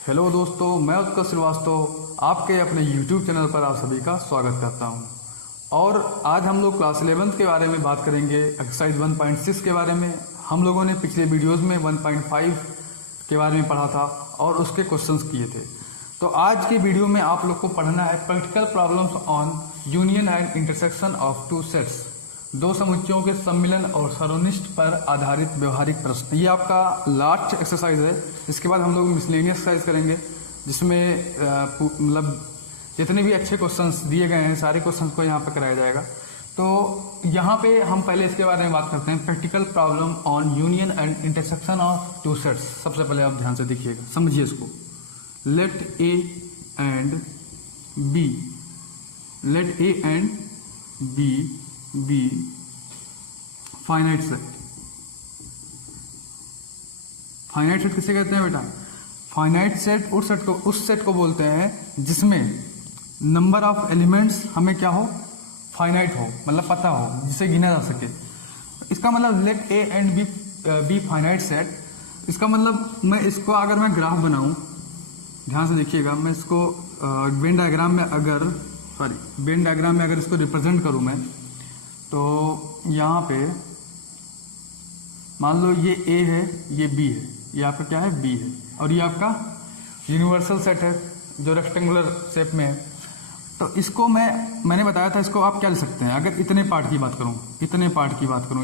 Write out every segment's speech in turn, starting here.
Hello दोस्तों, मैं उत्कर्ष श्रीवास्तव आपके अपने YouTube चैनल पर आप सभी का स्वागत करता हूं। और आज हम लोग क्लास 11 के बारे में बात करेंगे, एक्सरसाइज 1.6 के बारे में। हम लोगों ने पिछले वीडियोस में 1.5 के बारे में पढ़ा था और उसके क्वेश्चंस किए थे। तो आज के वीडियो में आप लोग को पढ़ना है practical problems on union and intersection of two sets, दो समुच्चयों के सम्मिलन और सरोनिष्ट पर आधारित व्यवहारिक प्रश्न। ये आपका लास्ट एक्सरसाइज है। इसके बाद हम लोग मिसलेनियस एक्सरसाइज करेंगे, जिसमें मतलब जितने भी अच्छे क्वेश्चंस दिए गए हैं सारे क्वेश्चंस को यहाँ पे कराया जाएगा। तो यहाँ पे हम पहले इसके बारे में बात करते हैं, practical problem on union and intersection of two sets. सबसे पहले आप ध्यान से देखिएगा, समझिए इसको। Let A and B finite set. Finite set किसे कहते हैं बेटा? फाइनाइट सेट उस सेट को बोलते हैं जिसमें नंबर ऑफ एलिमेंट्स हमें क्या हो, फाइनाइट हो, मतलब पता हो, जिसे गिना जा सके। इसका मतलब let A and B finite set. इसका मतलब मैं इसको अगर मैं ग्राफ बनाऊं, ध्यान से देखिएगा, मैं इसको वेन डायग्राम में अगर इसको रिप्रेजेंट करूं मैं, तो यहाँ पे मान लो ये ए है, ये बी है, ये आपका क्या है, बी है, और ये आपका यूनिवर्सल सेट है जो रेक्टेंगुलर शेप में है। तो इसको मैंने बताया था, इसको आप क्या ले सकते हैं, अगर इतने पार्ट की बात करूं, इतने पार्ट की बात करूं,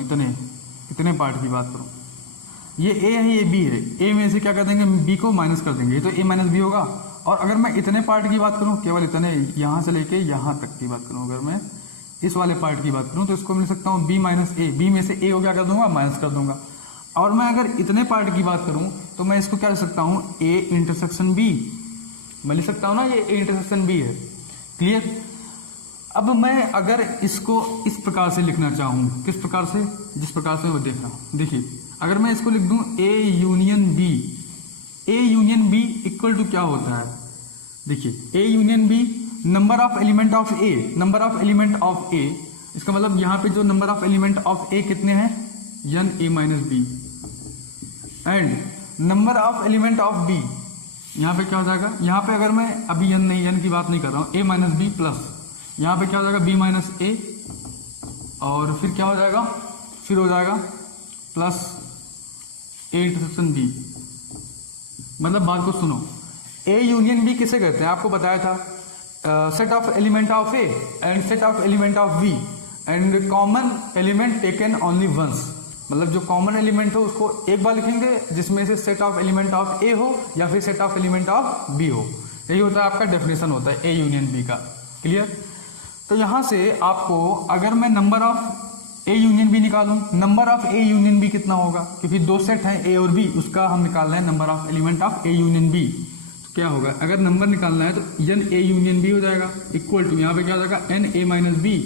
ये ए है, ये बी है। ए में से क्या कर देंगे, बी को माइनस कर देंगे, तो ए माइनस बी होगा। और अगर मैं इतने पार्ट की बात करूं, केवल इतने, यहां से लेके यहां तक की बात करूं, अगर मैं इस वाले पार्ट की बात करूं, तो इसको मिल सकता हूं बी माइनस ए। बी में से ए को क्या कर दूंगा, माइनस कर दूंगा। और मैं अगर इतने पार्ट की बात करूं, तो मैं इसको क्या लिख सकता हूं, ए इंटरसेक्शन बी। मैं लिख सकता हूं ना, ये ए इंटरसेक्शन बी है। क्लियर? अब मैं अगर इसको इस प्रकार से लिखना चाहूं, किस प्रकार से, जिस प्रकार से मैं देख रहा हूं, देखिए, अगर मैं इसको लिख दूं A union B, A union B equal to क्या होता है, देखिए, A union B number of element of A, number of element of A. इसका मतलब यहां पे जो number of element of A कितने हैं, n A minus B, and number of element of B, यहां पे क्या हो जाएगा, यहां पे अगर मैं अभी एन की बात नहीं कर रहा हूं, ए माइनस बी प्लस, यहां पे क्या हो जाएगा, बी माइनस ए, और फिर क्या हो जाएगा, फिर हो जाएगा प्लस ए इंटरसेक्शन बी। मतलब बात को सुनो, ए यूनियन बी किसे कहते हैं, आपको बताया था, set of element of A and set of element of B and common element taken only once. मतलब जो कॉमन एलिमेंट हो उसको एक बार लिखेंगे, जिसमें से set of element of A हो या फिर set of element of B हो। यही होता है आपका डेफिनेशन होता है ए यूनियन बी का। क्लियर? तो यहां से आपको अगर मैं number of A union B निकालूं, number of A union B कितना होगा, क्योंकि दो सेट हैं ए और बी, उसका हम निकाल रहे हैं number of element of A union B. क्या होगा, अगर नंबर निकालना है तो एन ए यूनियन बी हो जाएगा इक्वल टू, यहाँ पे क्या हो जाएगा, n A minus B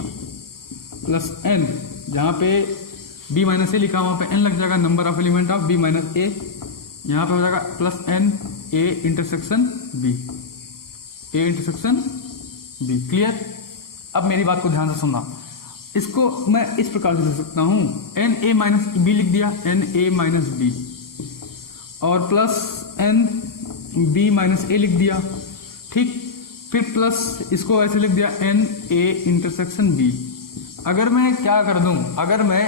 plus n, जहाँ पे बी माइनस ए लिखा वहाँ पे एन लग जाएगा, number of element of B minus A, यहाँ पे हो जाएगा plus n A intersection B, A intersection B. Clear? अब मेरी बात को ध्यान से सुनना, इसको मैं इस प्रकार से लिख सकता हूँ, एन ए माइनस बी लिख दिया, एन ए माइनस बी, और प्लस एन बी माइनस ए लिख दिया, ठीक, फिर प्लस इसको ऐसे लिख दिया, एन ए इंटरसेक्शन बी। अगर मैं क्या कर दूं, अगर मैं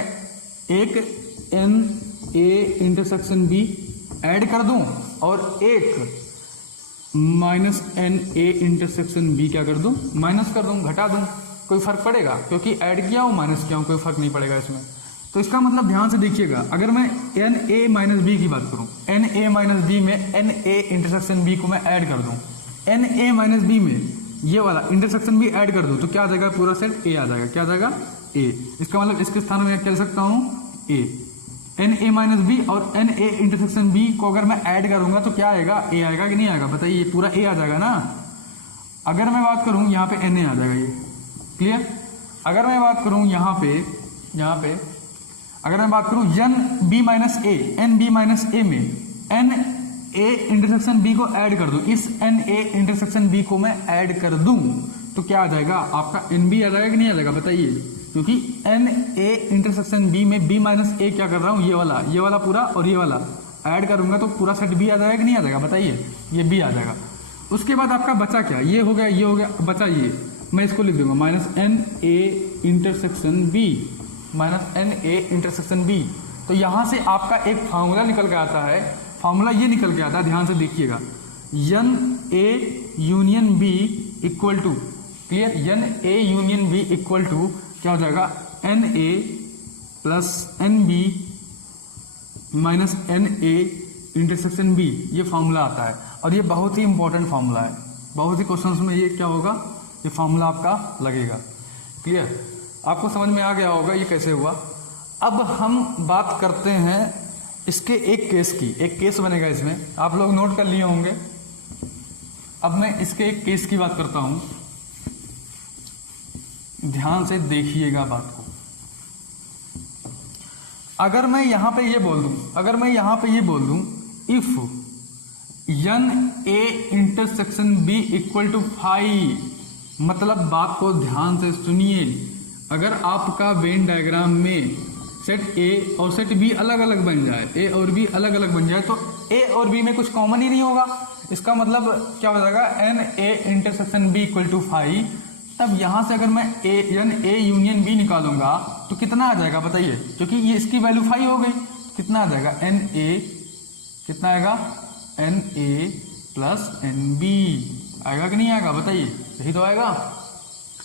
एक n A intersection B add कर दूं और एक minus n A intersection B क्या कर दूं, माइनस कर दूं, घटा दूं, कोई फर्क पड़ेगा? क्योंकि ऐड किया हूं, माइनस किया हूं, कोई फर्क नहीं पड़ेगा इसमें। तो इसका मतलब ध्यान से देखिएगा, अगर मैं एन ए माइनस बी की बात करूं, एन ए माइनस बी में एन ए इंटरसेक्शन बी को मैं ऐड कर दूं, एन ए माइनस बी में ये वाला इंटरसेक्शन बी ऐड कर दूं, तो क्या आ जाएगा, पूरा सेट ए आ जाएगा। क्या आ जाएगा, ए। इसका मतलब इसके स्थान में क्या लिख सकता हूं, ए। एन ए माइनस बी और एन ए इंटरसेक्शन बी को अगर मैं ऐड करूंगा तो क्या आएगा, ए आएगा कि नहीं आएगा, बताइए, पूरा ए आ जाएगा ना। अगर मैं बात करूं यहाँ पे एन ए आ जाएगा, ये। क्लियर? अगर मैं बात करूं यहाँ पे अगर मैं बात करूं एन बी माइनस ए, एन बी माइनस ए में एन ए इंटरसेक्शन बी को ऐड कर दूं, इस एन ए इंटरसेक्शन बी को मैं ऐड कर दूं, तो क्या आ जाएगा, आपका एन बी आ जाएगा कि नहीं आ जाएगा, बताइए। क्योंकि एन ए इंटरसेक्शन बी में बी माइनस ए क्या कर रहा हूं, ये वाला पूरा और ये वाला ऐड करूंगा तो पूरा सेट बी आ जाएगा कि नहीं आ जाएगा, बताइए, ये बी आ जाएगा। उसके बाद आपका बचा क्या, ये हो गया, बचा ये, मैं इसको लिख दूंगा minus n A intersection B, minus n A intersection B. तो यहां से आपका एक फार्मूला निकल के आता है, फार्मूला ये निकल के आता है, ध्यान से देखिएगा, n A union B equal to, clear, n A union B equal to क्या हो जाएगा, n A plus n B minus n A intersection B, ये फार्मूला आता है। और ये बहुत ही इंपॉर्टेंट फार्मूला है, बहुत ही क्वेश्चंस में ये क्या होगा, ये फार्मूला आपका लगेगा। क्लियर, आपको समझ में आ गया होगा ये कैसे हुआ। अब हम बात करते हैं इसके एक केस की, एक केस बनेगा इसमें, आप लोग नोट कर लिए होंगे। अब मैं इसके एक केस की बात करता हूं, ध्यान से देखिएगा बात को। अगर मैं यहां पे ये बोल दूं, if n A intersection B equal to 5, मतलब बात को ध्यान से सुनिए, अगर आपका वेन डायग्राम में सेट ए और सेट बी अलग अलग बन जाए, ए और बी अलग अलग बन जाए, तो ए और बी में कुछ कॉमन ही नहीं होगा, इसका मतलब क्या हो जाएगा, n A intersection B equal to 5। तब यहां से अगर मैं एन ए यूनियन बी निकालूंगा तो कितना आ जाएगा बताइए, क्योंकि ये इसकी वैल्यू 5 हो गई, कितना आ जाएगा, एन ए, कितना आएगा, n A plus n B, आएगा कि नहीं आएगा बताइए, यही तो आएगा,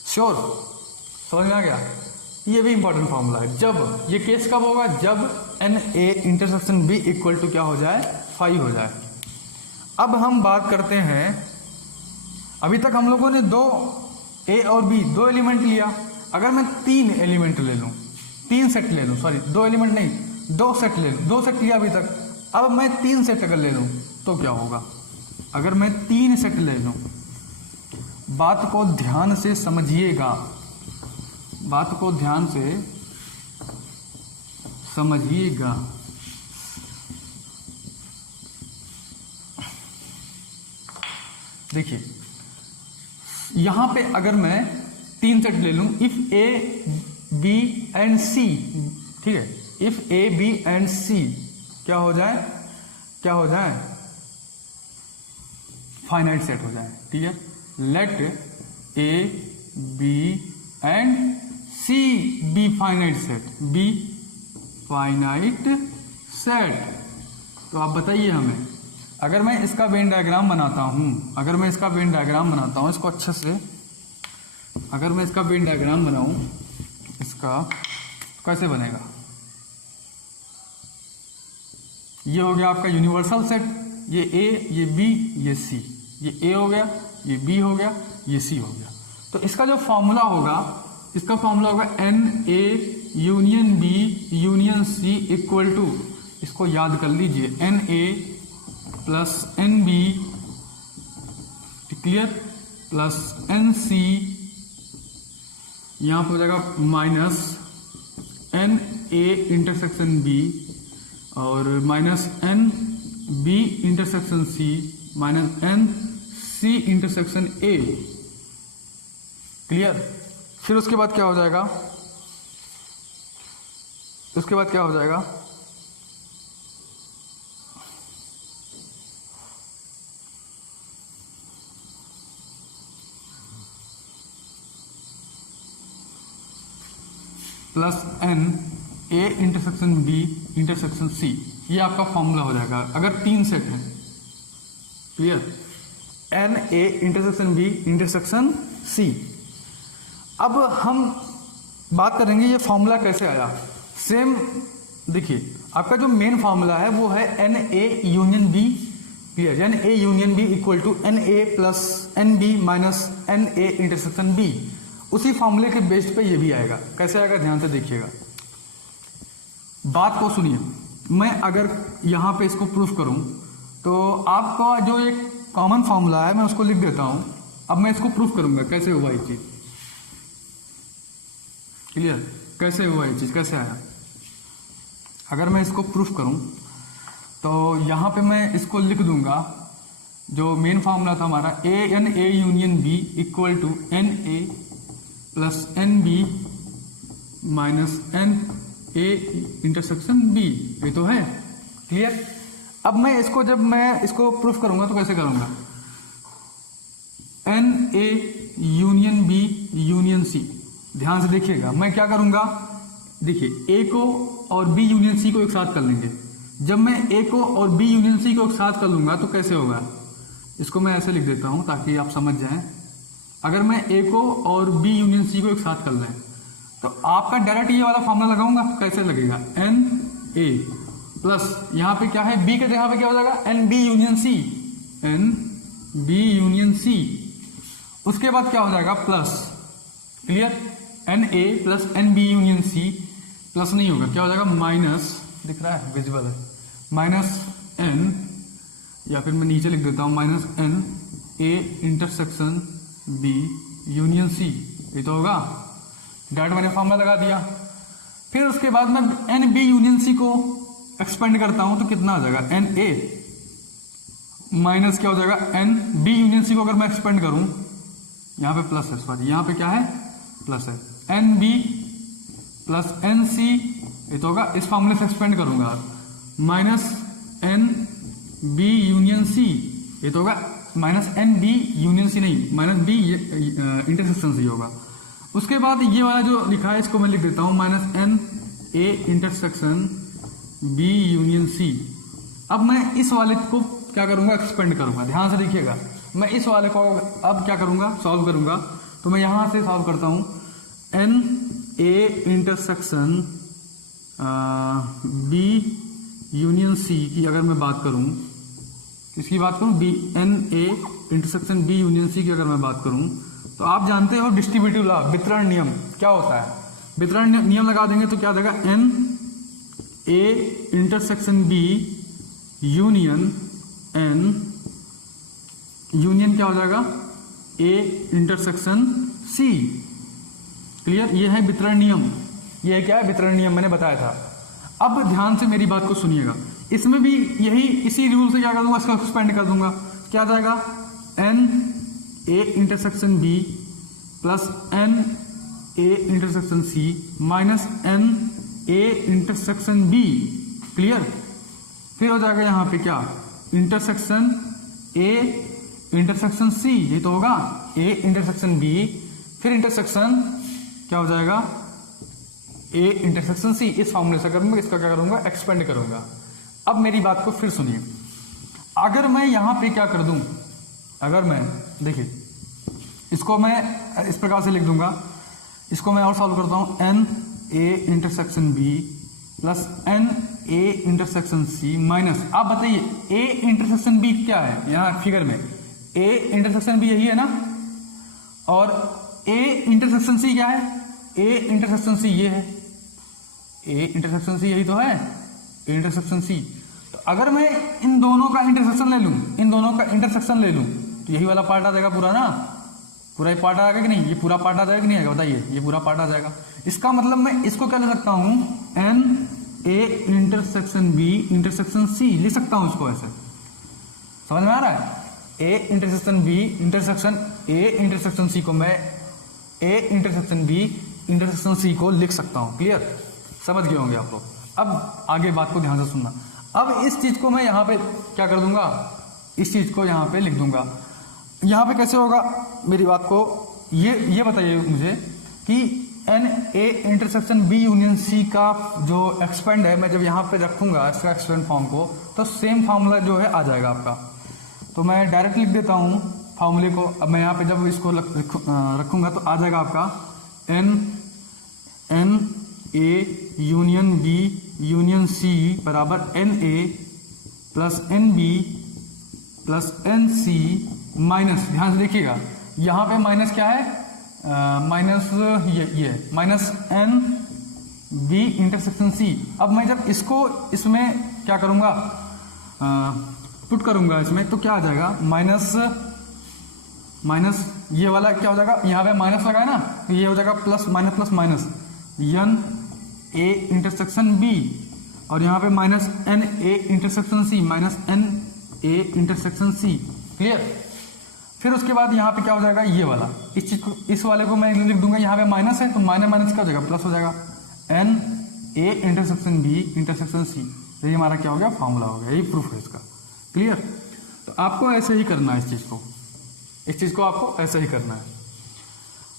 श्योर, समझ में आ गया। ये भी इंपॉर्टेंट फॉर्मूला है। जब ये केस कब होगा, जब n A intersection B equal to क्या हो जाए, 5 हो जाए। अब हम बात करते हैं, अभी तक हम लोगों ने दो ए और बी, दो एलिमेंट लिया, अगर मैं 3 एलिमेंट ले लूं, 3 सेट ले लूं, सॉरी 2 एलिमेंट नहीं, 2 सेट ले लूं, 2 सेट लिया अभी तक, अब मैं 3 सेट अगर ले लूं तो क्या होगा, अगर मैं 3 सेट ले लूं, बात को ध्यान से समझिएगा, बात को ध्यान से समझिएगा। देखिए यहां पे अगर मैं 3 सेट ले लूं, if A B and C, ठीक है, if A B and C क्या हो जाए, फाइनाइट सेट हो जाए, ठीक है, let A B and C be finite set, be finite set. तो आप बताइए हमें, अगर मैं इसका वेन डायग्राम बनाता हूं, इसको अच्छे से, अगर मैं इसका वेन डायग्राम बनाऊं, इसका कैसे बनेगा, ये हो गया आपका यूनिवर्सल सेट, ये ए, ये बी, ये सी, ये ए हो गया, ये बी हो गया, ये सी हो गया। तो इसका जो फॉर्मूला होगा, n A union B union C equal to, इसको याद कर लीजिए, n A plus n B, clear, plus n C, यहां पर हो जाएगा minus n A intersection B और minus n B intersection C minus n C intersection A, clear. फिर उसके बाद क्या हो जाएगा, plus n A intersection B intersection C, ये आपका फॉर्मूला हो जाएगा अगर 3 सेट है, clear, n A intersection B intersection C. अब हम बात करेंगे ये फॉर्मूला कैसे आया। सेम देखिए, आपका जो मेन फॉर्मूला है वो है n A union B, clear, n A union B equal to n A plus n B minus n A intersection B. उसी फॉर्मूले के बेस पे ये भी आएगा। कैसे आएगा, ध्यान से देखिएगा, बात को सुनिए। मैं अगर यहां पे इसको प्रूफ करूं तो आपका जो एक कॉमन फॉर्मूला है मैं उसको लिख देता हूं। अब मैं इसको प्रूफ करूंगा कैसे हुआ ये चीज, क्लियर, कैसे हुआ ये चीज, कैसे आया। अगर मैं इसको प्रूफ करूं तो यहां पे मैं इसको लिख दूंगा, जो मेन फॉर्मूला था हमारा, n A union B equal to n A plus n B minus n A intersection B, ये तो है, क्लियर। अब मैं इसको जब मैं इसको प्रूफ करूंगा तो कैसे करूंगा, n A union B union C. ध्यान से देखिएगा, मैं क्या करूंगा, देखिए ए को और बी यूनियन सी को एक साथ कर लेंगे। जब मैं ए को और बी यूनियन सी को एक साथ कर लूंगा तो कैसे होगा, इसको मैं ऐसे लिख देता हूं ताकि आप समझ जाएं। अगर मैं ए को और बी यूनियन सी को एक साथ कर लें तो आपका डायरेक्ट ये वाला फॉर्मूला लगाऊंगा तो कैसे लगेगा, एन ए प्लस यहाँ पे क्या है, बी के जगह पे क्या हो जाएगा, n B union C, n B union C. उसके बाद क्या हो जाएगा plus, clear, n A plus n B union C, plus नहीं होगा, क्या हो जाएगा माइनस, दिख रहा है विजिबल है, माइनस एन, या फिर मैं नीचे लिख देता हूं minus n A intersection B union C. ये तो होगा, डायरेक्ट मैंने फॉर्मूला लगा दिया। फिर उसके बाद मैं एन बी यूनियन सी को एक्सपेंड करता हूं तो कितना आ जाएगा, एन ए माइनस क्या हो जाएगा, एन बी यूनियन सी को अगर मैं एक्सपेंड करूं, यहां पे प्लस है, सॉरी यहां पे क्या है प्लस है, n B plus n C, ये तो होगा, इस फॉर्मूले से एक्सपेंड करूंगा minus n B union C, ये तो होगा minus n B union C, नहीं माइनस बी इंटरसेक्शन सी होगा। उसके बाद ये वाला जो लिखा है इसको मैं लिख देता हूं minus n A intersection B union C. अब मैं इस वाले को क्या करूंगा, एक्सपेंड करूंगा। ध्यान से देखिएगा, मैं इस वाले को अब क्या करूंगा, सॉल्व करूंगा। तो मैं यहां से सॉल्व करता हूं, n A intersection B union C की अगर मैं बात करूं, इसकी बात करूं, B n A intersection B union C की अगर मैं बात करूं, तो आप जानते हो डिस्ट्रीब्यूटिव लॉ, वितरण नियम क्या होता है। वितरण नियम लगा देंगे तो क्या आ जाएगा, n A intersection B union n, union क्या हो जाएगा, ए इंटरसेक्शन सी। क्लियर, ये है वितरण नियम, ये क्या है वितरण नियम, मैंने बताया था। अब ध्यान से मेरी बात को सुनिएगा, इसमें भी यही इसी रूल से क्या कर दूंगा, इसको एक्सपेंड कर दूंगा, क्या आ जाएगा, n A intersection B plus n A intersection C minus n A intersection B. Clear, फिर हो जाएगा यहां पे क्या, इंटरसेक्शन ए इंटरसेक्शन सी, ये तो होगा ए इंटरसेक्शन बी, फिर इंटरसेक्शन क्या हो जाएगा, ए इंटरसेक्शन सी। इस फॉर्मूले से करूंगा, इसका क्या करूंगा, एक्सपेंड करूंगा। अब मेरी बात को फिर सुनिए, अगर मैं यहां पे क्या कर दूं, अगर मैं देखिए इसको मैं इस प्रकार से लिख दूंगा, इसको मैं और सॉल्व करता हूं, n A intersection B plus n A intersection C minus, आप बताइए ए इंटरसेक्शन बी क्या है, यहां फिगर में ए इंटरसेक्शन बी यही है ना, और ए इंटरसेक्शन सी क्या है, ए इंटरसेक्शन सी ये है, ए इंटरसेक्शन सी यही तो है, ए इंटरसेक्शन सी। तो अगर मैं इन दोनों का इंटरसेक्शन ले लूं, इन दोनों का इंटरसेक्शन ले लूं तो यही वाला पार्ट आ जाएगा पूरा ना, पूरा ही पार्ट आ जाएगा कि नहीं, ये पूरा पार्ट आ जाएगा कि नहीं आएगा, बताइए, ये पूरा पार्ट आ जाएगा। इसका मतलब मैं इसको क्या ले सकता हूं, n A intersection B intersection C लिख सकता हूं इसको, ऐसे समझ में आ रहा है, A intersection B intersection A intersection C को मैं A intersection B intersection C को लिख सकता हूं। क्लियर, समझ गए होंगे आप लोग। अब आगे बात को ध्यान से सुनना, अब इस चीज को मैं यहां पे क्या कर दूंगा, इस चीज को यहां पे लिख दूंगा। यहां पे कैसे होगा, मेरी बात को ये बताइए मुझे कि n A intersection B union C का जो एक्सपेंड है, मैं जब यहां पे रखूंगा इसका एक्सपेंड फॉर्म को, तो सेम फॉर्मूला जो है आ जाएगा आपका। तो मैं डायरेक्ट लिख देता हूं फॉर्मूले को। अब मैं यहां पे जब इसको रखूंगा तो आ जाएगा आपका n A union B union C बराबर n A plus n B plus n C minus, ध्यान से देखिएगा यहां पे माइनस क्या है, माइनस ये minus n B intersection C. अब मैं जब इसको इसमें क्या करूंगा, पुट करूंगा इसमें, तो क्या आ जाएगा, माइनस ये वाला क्या हो जाएगा, यहाँ पे माइनस लगा है ना, तो ये हो जाएगा plus minus n A intersection B, और यहाँ पे minus n A intersection C minus n A intersection C. Clear, फिर उसके बाद यहाँ पे क्या हो जाएगा, ये वाला, इस चीज को, इस वाले को मैं लिख दूंगा, यहाँ पे माइनस है तो माइनस क्या हो जाएगा, प्लस हो जाएगा, n A intersection B intersection C. यही हमारा क्या हो गया, फॉर्मूला हो गया, यही प्रूफ है इसका। क्लियर? तो आपको ऐसे ही करना है इस चीज़ को आपको ऐसे ही करना है।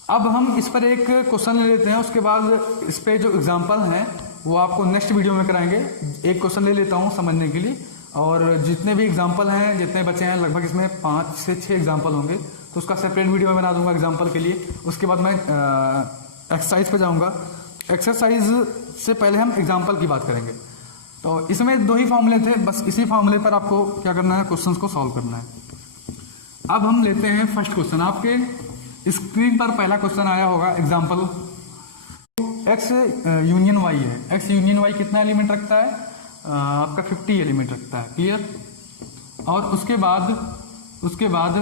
अब हम इस पर एक क्वेश्चन ले लेते हैं, उसके बाद इस पे जो एग्जाम्पल हैं वो आपको नेक्स्ट वीडियो में कराएंगे। एक क्वेश्चन ले लेता हूँ समझने के लिए, और जितने भी एग्जाम्पल हैं, जितने बचे हैं, लगभग इसमें 5 से 6 एग्जाम्पल होंगे, तो उसका सेपरेट वीडियो मैं बना दूंगा एग्जाम्पल के लिए। उसके बाद मैं एक्सरसाइज पे जाऊंगा। एक्सरसाइज से पहले हम एग्जाम्पल की बात करेंगे। तो इसमें 2 ही फॉर्मूले थे, बस इसी फॉर्मूले पर आपको क्या करना है, क्वेश्चंस को सॉल्व करना है। अब हम लेते हैं फर्स्ट क्वेश्चन। आपके स्क्रीन पर पहला क्वेश्चन आया होगा एग्जाम्पल। एक्स यूनियन वाई है। एक्स यूनियन वाई कितना एलिमेंट रखता है? आपका 50 एलिमेंट रखता है। क्लियर? और उसके बाद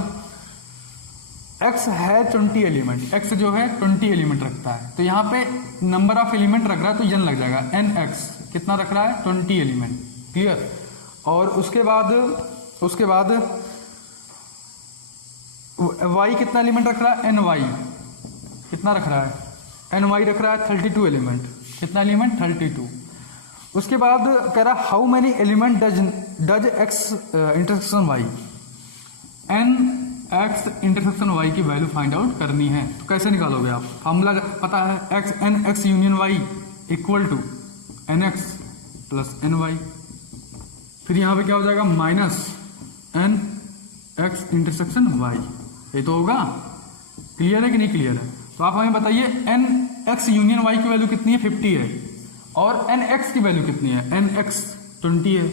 एक्स है 20 एलिमेंट। एक्स जो है 20 एलिमेंट रखता है। तो यहाँ पे नंबर ऑफ एलिमेंट रख रहा है तो n लग जाएगा। एन एक्स कितना रख रहा है? 20 एलिमेंट। क्लियर? और उसके बाद y कितना एलिमेंट रख रहा है? एन वाई कितना रख रहा है? एन वाई रख रहा है 32 एलिमेंट। कितना एलिमेंट? 32। उसके बाद कह रहा how many element does X intersection Y. N X intersection Y की वैल्यू फाइंड आउट करनी है। तो कैसे निकालोगे आप? फॉर्मूला पता है, X n X union Y equal to n X plus n Y. फिर यहाँ पे क्या हो जाएगा? Minus n X intersection Y. ये तो होगा। क्लियर है कि नहीं क्लियर है? तो आप हमें बताइए एन एक्स यूनियन वाई की वैल्यू कितनी है? 50 है। और एन एक्स की वैल्यू कितनी है? एन एक्स 20 है।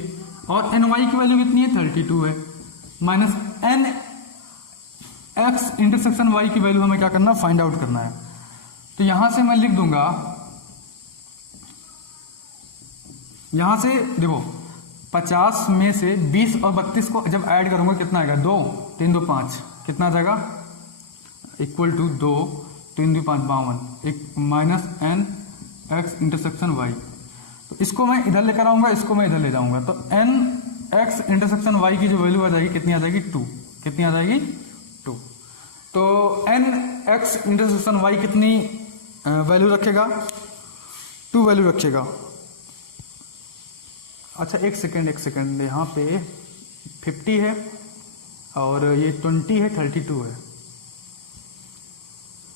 और एन वाई की वैल्यू कितनी है? 32 है। Minus n X intersection Y की वैल्यू हमें क्या करना? फाइंड आउट करना है। तो यहां से मैं लिख दूंगा, यहां से देखो 50 में से 20 और 32 को जब ऐड करूंगा कितना आएगा? 2 3 2 5 कितना आ जाएगा? इक्वल टू 2 3 2 5 52 एक minus n X intersection Y. तो इसको मैं इधर लेकर आऊंगा, इसको मैं इधर ले जाऊंगा। तो एन एक्स इंटरसेक्शन वाई की जो वैल्यू आ जाएगी कितनी आ जाएगी? 2। कितनी आ जाएगी? 2। तो एन एक्स इंटरसेक्शन वाई कितनी वैल्यू रखेगा? 2 वैल्यू रखेगा। अच्छा एक सेकेंड, यहाँ पे 50 है और ये 20 है, 32 है।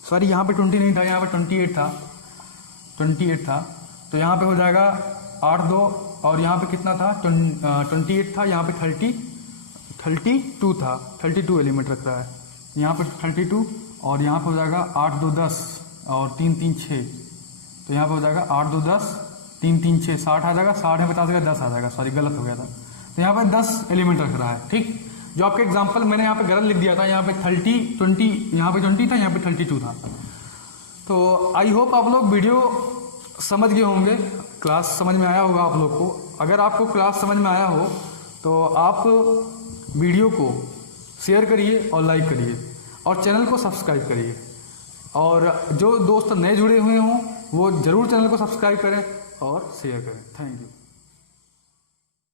सॉरी यहाँ पे 20 नहीं था, यहाँ पे 28 था। तो यहाँ पे हो जाएगा 8 2 और यहाँ पे कितना था? 28 था। यहाँ पे 32 था। 32 एलिमेंट रख रहा है। यहाँ पे 32 और यहाँ पे हो जाएगा 8 2 10 और 3 3 6। तो यहाँ पे हो जाएगा 8 2 10 3 3 6 60 आ जाएगा। 60 में 50 10 आ जाएगा। सॉरी गलत हो गया था। तो यहाँ पे 10 एलिमेंट रख रहा है। ठीक, जो आपके एग्जाम्पल मैंने यहाँ पे गलत लिख दिया था, यहाँ पे 20 यहाँ पे 20 था, यहाँ पे 32 था। तो आई होप आप लोग वीडियो समझ गए होंगे, क्लास समझ में आया होगा आप लोग को। अगर आपको क्लास समझ में आया हो तो आप वीडियो को शेयर करिए और लाइक करिए और चैनल को सब्सक्राइब करिए। और जो दोस्त नए जुड़े हुए हों वो ज़रूर चैनल को सब्सक्राइब करें और शेयर करें। Thank you.